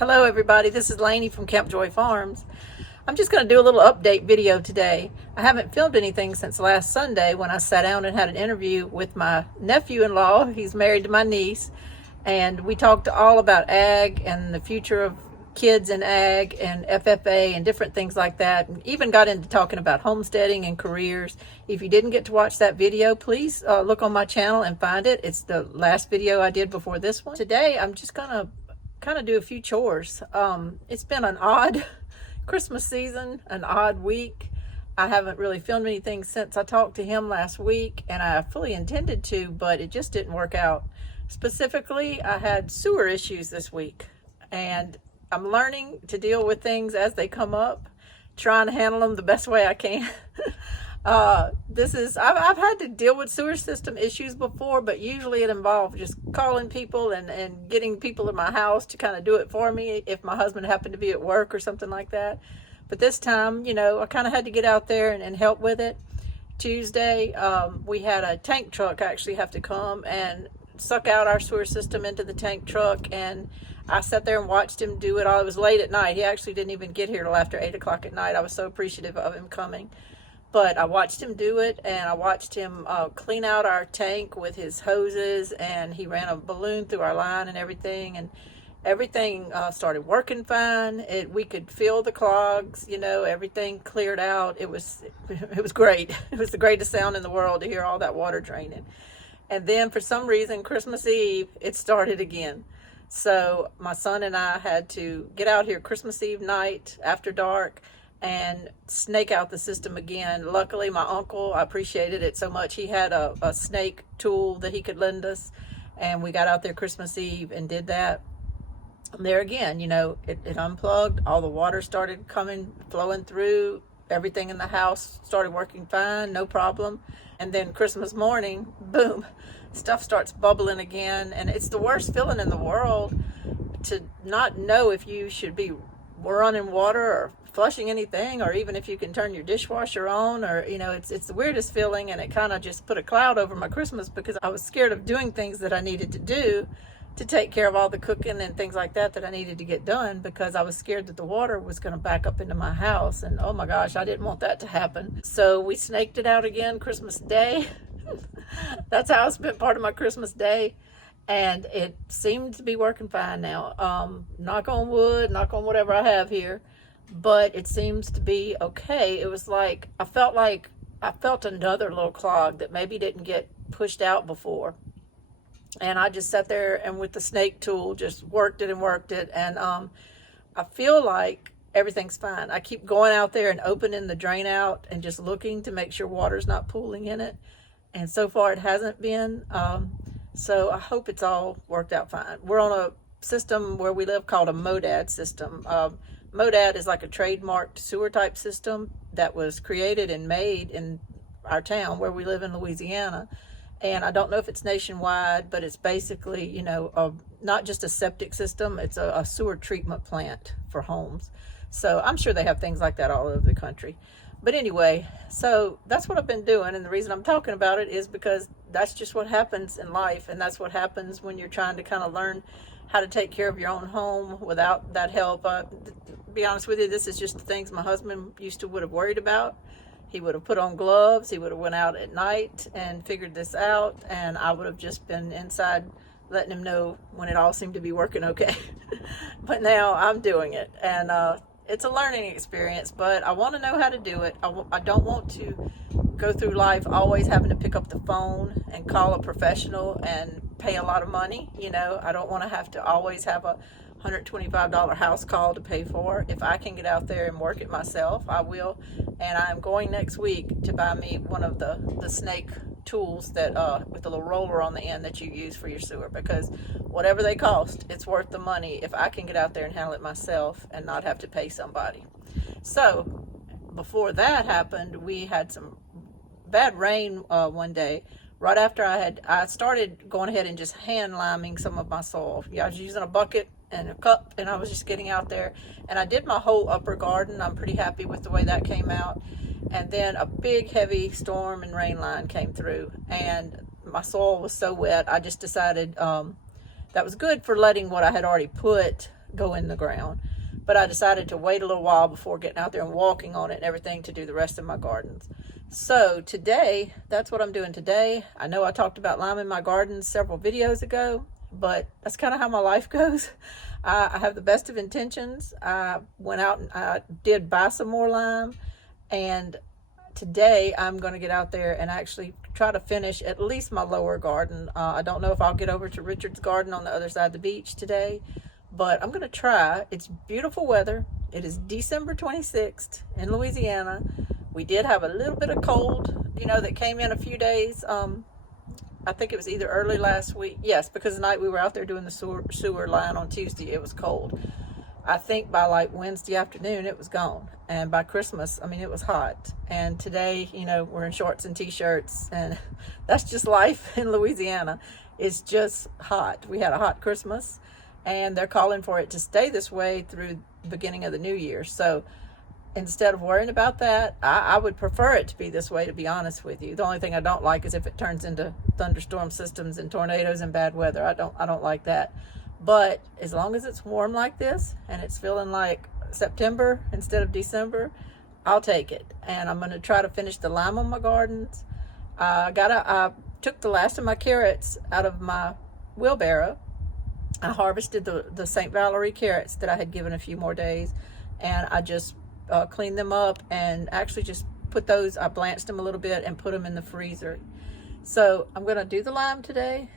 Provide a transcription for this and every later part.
Hello everybody, this is Lainey from Camp Joy Farms. I'm just going to do a little update video today. I haven't filmed anything since last Sunday when I sat down and had an interview with my nephew-in-law. He's married to my niece, and we talked all about ag and the future of kids in ag and FFA and different things like that, and even got into talking about homesteading and careers. If you didn't get to watch that video, please look on my channel and find it. It's the last video I did before this one. Today I'm just gonna kind of do a few chores. It's been an odd Christmas season, an odd week. I haven't really filmed anything since I talked to him last week, and I fully intended to, but it just didn't work out. Specifically, I had sewer issues this week, and I'm learning to deal with things as they come up, trying to handle them the best way I can. I've had to deal with sewer system issues before, but usually it involved just calling people and getting people in my house to kind of do it for me if my husband happened to be at work or something like that. But this time, I kind of had to get out there and help with it. Tuesday, we had a tank truck actually have to come and suck out our sewer system into the tank truck, and I sat there and watched him do it. It was late at night. He actually didn't even get here till after 8 o'clock at night. I was so appreciative of him coming. But I watched him do it, and I watched him clean out our tank with his hoses, and he ran a balloon through our line and everything started working fine. We could feel the clogs, everything cleared out. It was great. It was the greatest sound in the world to hear all that water draining. And then for some reason, Christmas Eve, it started again. So my son and I had to get out here Christmas Eve night after dark and snake out the system again. Luckily, my uncle, I appreciated it so much, he had a snake tool that he could lend us, and we got out there Christmas Eve and did that. And there again, it unplugged, all the water started flowing through, everything in the house started working fine, no problem. And then Christmas morning, boom, stuff starts bubbling again, and it's the worst feeling in the world to not know if you should be running water or flushing anything, or even if you can turn your dishwasher on, or it's the weirdest feeling. And it kind of just put a cloud over my Christmas because I was scared of doing things that I needed to do to take care of all the cooking and things like that I needed to get done, because I was scared that the water was going to back up into my house, and oh my gosh, I didn't want that to happen. So we snaked it out again Christmas Day. That's how I spent part of my Christmas Day, and it seemed to be working fine now. Knock on wood, knock on whatever I have here, but it seems to be okay. It was like I felt another little clog that maybe didn't get pushed out before, and I just sat there and with the snake tool just worked it, and I feel like everything's fine. I keep going out there and opening the drain out and just looking to make sure water's not pooling in it, and so far it hasn't been. So I hope it's all worked out fine. We're on a system where we live called a MODAD system. MODAD is like a trademarked sewer type system that was created and made in our town where we live in Louisiana. And I don't know if it's nationwide, but it's basically, not just a septic system, it's a sewer treatment plant for homes. So I'm sure they have things like that all over the country. But anyway, so that's what I've been doing, and the reason I'm talking about it is because that's just what happens in life, and that's what happens when you're trying to kind of learn how to take care of your own home without that help. To be honest with you, this is just the things my husband would have worried about. He would have put on gloves, he would have went out at night and figured this out, and I would have just been inside letting him know when it all seemed to be working okay. But now I'm doing it, and it's a learning experience, but I want to know how to do it. I don't want to go through life always having to pick up the phone and call a professional and pay a lot of money. I don't want to have to always have a $125 house call to pay for. If I can get out there and work it myself, I will. And I'm going next week to buy me one of the snake tools that with the little roller on the end that you use for your sewer, because whatever they cost, it's worth the money if I can get out there and handle it myself and not have to pay somebody. So before that happened, we had some bad rain one day. Right after I started going ahead and just hand liming some of my soil. I was using a bucket and a cup, and I was just getting out there, and I did my whole upper garden. I'm pretty happy with the way that came out. And then a big heavy storm and rain line came through, and my soil was so wet, I just decided that was good for letting what I had already put go in the ground. But I decided to wait a little while before getting out there and walking on it and everything to do the rest of my gardens. So today, that's what I'm doing today. I know I talked about liming my gardens several videos ago, but that's kind of how my life goes. I have the best of intentions. I went out and I did buy some more lime, and today I'm going to get out there and actually try to finish at least my lower garden. I don't know if I'll get over to Richard's garden on the other side of the beach today, but I'm going to try. It's beautiful weather. It is December 26th in Louisiana. We did have a little bit of cold, that came in a few days. I think it was either early last week. Yes, because the night we were out there doing the sewer line on Tuesday, it was cold. I think by like Wednesday afternoon, it was gone. And by Christmas, it was hot. And today, we're in shorts and t-shirts, and that's just life in Louisiana. It's just hot. We had a hot Christmas, and they're calling for it to stay this way through the beginning of the new year. So instead of worrying about that, I would prefer it to be this way, to be honest with you. The only thing I don't like is if it turns into thunderstorm systems and tornadoes and bad weather. I don't like that. But as long as it's warm like this and it's feeling like September instead of December, I'll take it. And I'm going to try to finish the lime on my gardens. I took the last of my carrots out of my wheelbarrow. I harvested the St. Valerie carrots that I had given a few more days, and I just cleaned them up and actually just put those, I blanched them a little bit and put them in the freezer. So I'm going to do the lime today.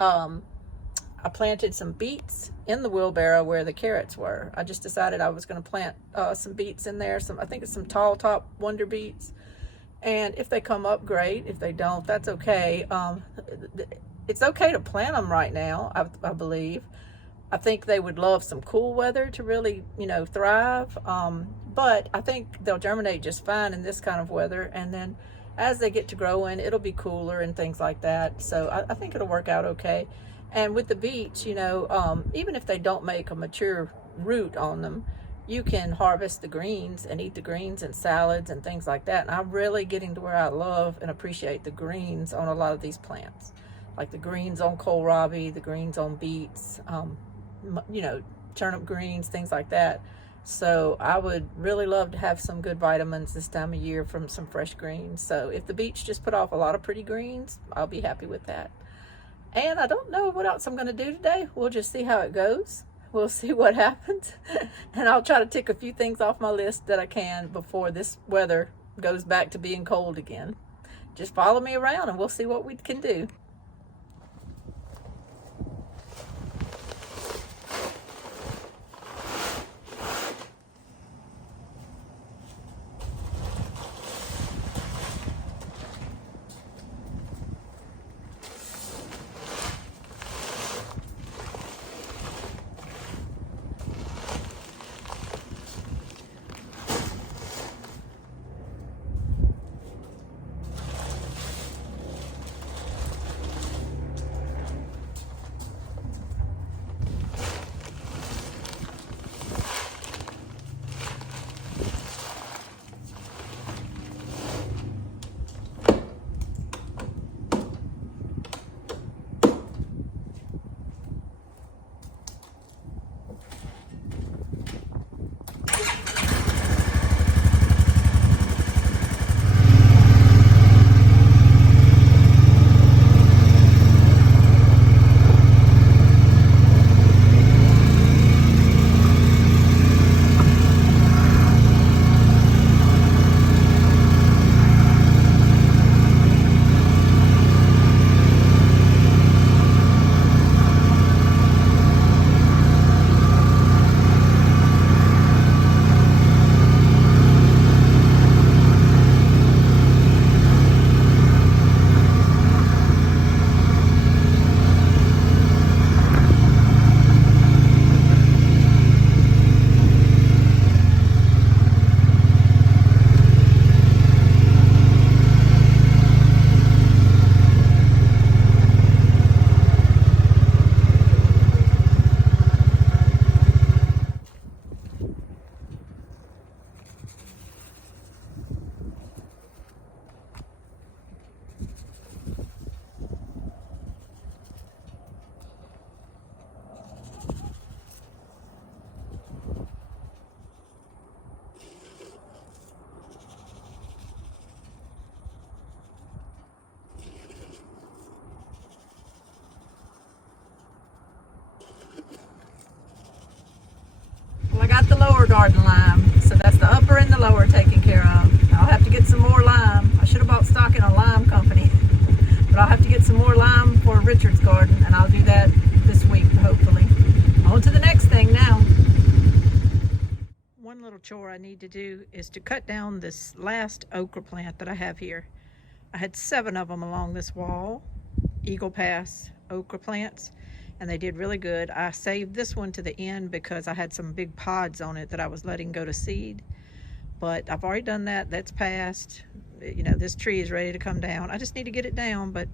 I planted some beets in the wheelbarrow where the carrots were. I just decided I was going to plant some beets in there. I think it's some tall top wonder beets. And if they come up, great. If they don't, that's okay. It's okay to plant them right now, I believe. I think they would love some cool weather to really, thrive. But I think they'll germinate just fine in this kind of weather. And then as they get to growing, it'll be cooler and things like that. So I think it'll work out okay. And with the beets, even if they don't make a mature root on them, you can harvest the greens and eat the greens in salads and things like that. And I'm really getting to where I love and appreciate the greens on a lot of these plants, like the greens on kohlrabi, the greens on beets, turnip greens, things like that. So I would really love to have some good vitamins this time of year from some fresh greens. So if the beets just put off a lot of pretty greens, I'll be happy with that. And I don't know what else I'm going to do today. We'll just see how it goes. We'll see what happens. And I'll try to tick a few things off my list that I can before this weather goes back to being cold again. Just follow me around and we'll see what we can do. got the lower garden lime, so that's the upper and the lower taken care of. I'll have to get some more lime. I should have bought stock in a lime company, but I'll have to get some more lime for Richard's garden, and I'll do that this week, hopefully. On to the next thing now. One little chore I need to do is to cut down this last okra plant that I have here. I had 7 of them along this wall, Eagle Pass okra plants, and they did really good. I saved this one to the end because I had some big pods on it that I was letting go to seed, but I've already done that. That's passed. You know, this tree is ready to come down. I just need to get it down, but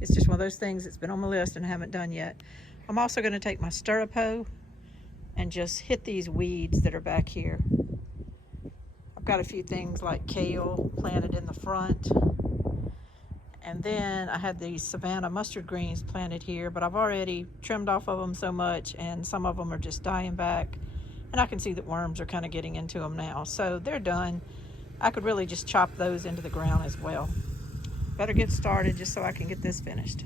it's just one of those things that's been on my list and I haven't done yet. I'm also going to take my stirrup hoe and just hit these weeds that are back here. I've got a few things like kale planted in the front. And then I had these Savannah mustard greens planted here, but I've already trimmed off of them so much, and some of them are just dying back. And I can see that worms are kind of getting into them now. So they're done. I could really just chop those into the ground as well. Better get started just so I can get this finished.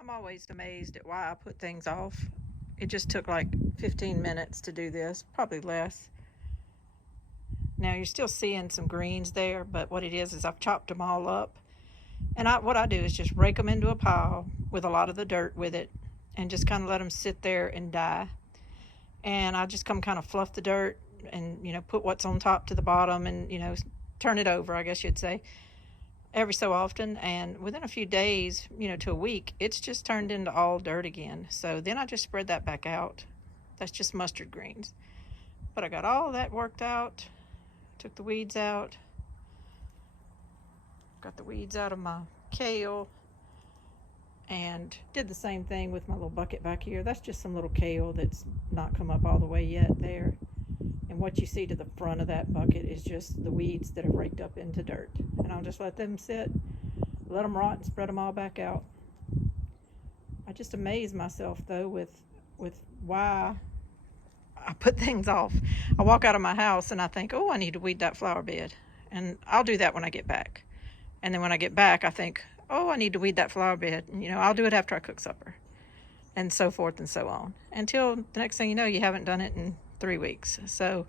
I'm always amazed at why I put things off. It just took like 15 minutes to do this, probably less. Now you're still seeing some greens there, but what it is I've chopped them all up. And what I do is just rake them into a pile with a lot of the dirt with it and just kind of let them sit there and die. And I just come kind of fluff the dirt and, you know, put what's on top to the bottom and, you know, turn it over, I guess you'd say, every so often. And within a few days, you know, to a week, it's just turned into all dirt again. So then I just spread that back out. That's just mustard greens. But I got all that worked out, took the weeds out, got the weeds out of my kale, and did the same thing with my little bucket back here. That's just some little kale that's not come up all the way yet there. And what you see to the front of that bucket is just the weeds that are raked up into dirt. And I'll just let them sit, let them rot, and spread them all back out. I just amaze myself though with why I put things off. I walk out of my house and I think, oh, I need to weed that flower bed. And I'll do that when I get back. And then when I get back, I think, oh, I need to weed that flower bed. And, you know, I'll do it after I cook supper. And so forth and so on. Until the next thing you know, you haven't done it in 3 weeks. So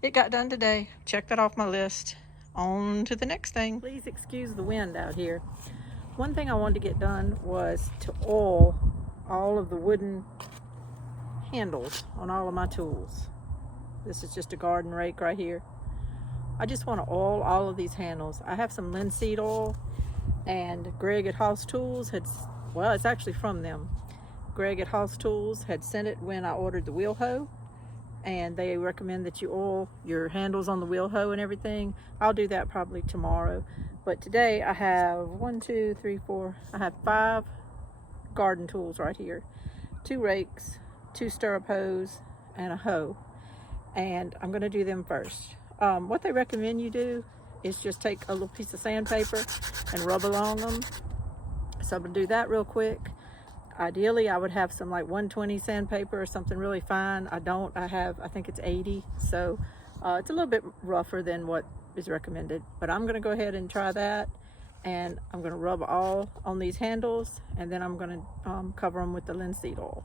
it got done today. Check that off my list. On to the next thing. Please excuse the wind out here. One thing I wanted to get done was to oil all of the wooden handles on all of my tools. This is just a garden rake right here. I just want to oil all of these handles. I have some linseed oil, and Greg at Hoss Tools well, it's actually from them. Greg at Hoss Tools had sent it when I ordered the wheel hoe, and they recommend that you oil your handles on the wheel hoe and everything. I'll do that probably tomorrow. But today I have 1, 2, 3, 4, I have 5 garden tools right here. 2 rakes, 2 stirrup hoes, and a hoe. And I'm gonna do them first. What they recommend you do is just take a little piece of sandpaper and rub along them. So I'm gonna do that real quick. Ideally, I would have some like 120 sandpaper or something really fine. I don't. I think it's 80. So it's a little bit rougher than what is recommended. But I'm going to go ahead and try that. And I'm going to rub all on these handles. And then I'm going to cover them with the linseed oil.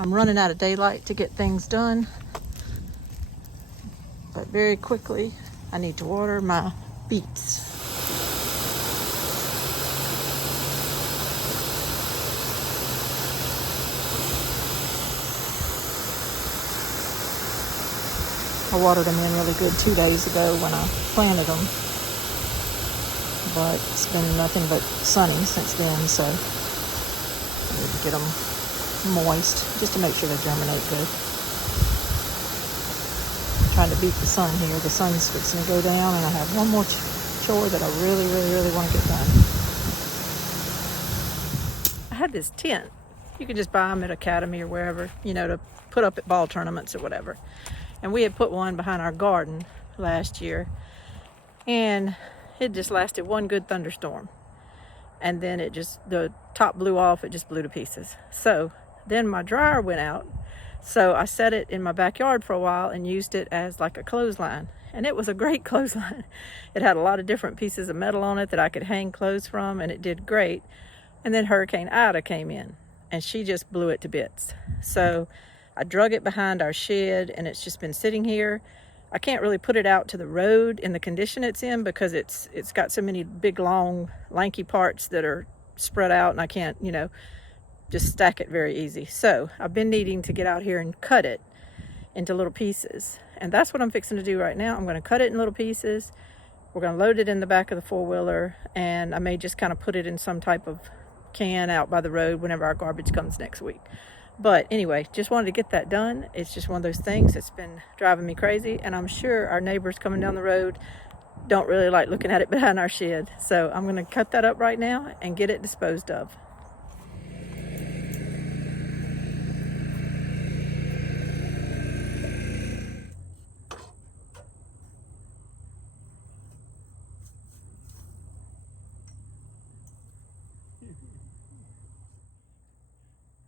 I'm running out of daylight to get things done, but very quickly I need to water my beets. I watered them in really good 2 days ago when I planted them, but it's been nothing but sunny since then, so I need to get them moist just to make sure they germinate good. I'm trying to beat the sun here. The sun's fixing to go down, and I have one more chore that I really want to get done. I had this tent. You can just buy them at Academy or wherever, you know, to put up at ball tournaments or whatever. And we had put one behind our garden last year, and it just lasted one good thunderstorm. And then the top blew off, it just blew to pieces. So then my dryer went out. So I set it in my backyard for a while and used it as like a clothesline. And it was a great clothesline. It had a lot of different pieces of metal on it that I could hang clothes from, and it did great. And then Hurricane Ida came in, and she just blew it to bits. So I drug it behind our shed, and it's just been sitting here. I can't really put it out to the road in the condition it's in because it's got so many big, long, lanky parts that are spread out, and I can't, you know, just stack it very easy. So I've been needing to get out here and cut it into little pieces. And that's what I'm fixing to do right now. I'm going to cut it in little pieces. We're going to load it in the back of the four-wheeler, and I may just kind of put it in some type of can out by the road whenever our garbage comes next week. But anyway, just wanted to get that done. It's just one of those things that's been driving me crazy, and I'm sure our neighbors coming down the road don't really like looking at it behind our shed. So I'm going to cut that up right now and get it disposed of.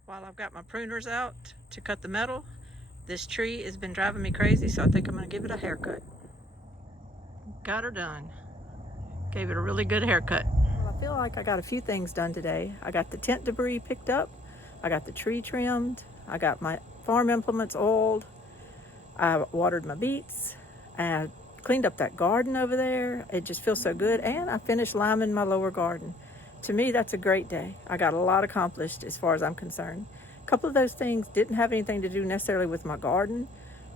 While I've got my pruners out to cut the metal, this tree has been driving me crazy, so I think I'm going to give it a haircut. Got her done. Gave it a really good haircut. Well, I feel like I got a few things done today. I got the tent debris picked up. I got the tree trimmed. I got my farm implements oiled. I watered my beets. I cleaned up that garden over there. It just feels so good. And I finished liming my lower garden. To me, that's a great day. I got a lot accomplished as far as I'm concerned. A couple of those things didn't have anything to do necessarily with my garden,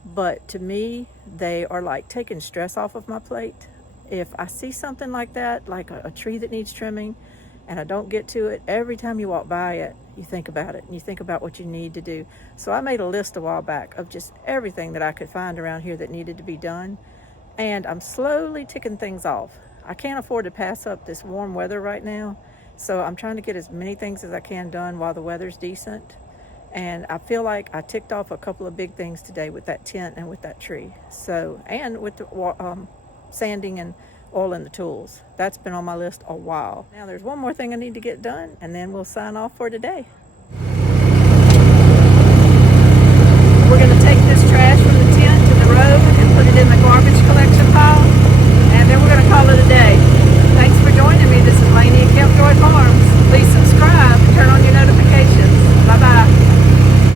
but to me, they are like taking stress off of my plate. If I see something like that, like a tree that needs trimming, and I don't get to it, every time you walk by it, you think about it, and you think about what you need to do. So I made a list a while back of just everything that I could find around here that needed to be done, and I'm slowly ticking things off. I can't afford to pass up this warm weather right now, so I'm trying to get as many things as I can done while the weather's decent. And I feel like I ticked off a couple of big things today with that tent and with that tree. So, and with the sanding and oiling the tools. That's been on my list a while. Now there's one more thing I need to get done, and then we'll sign off for today.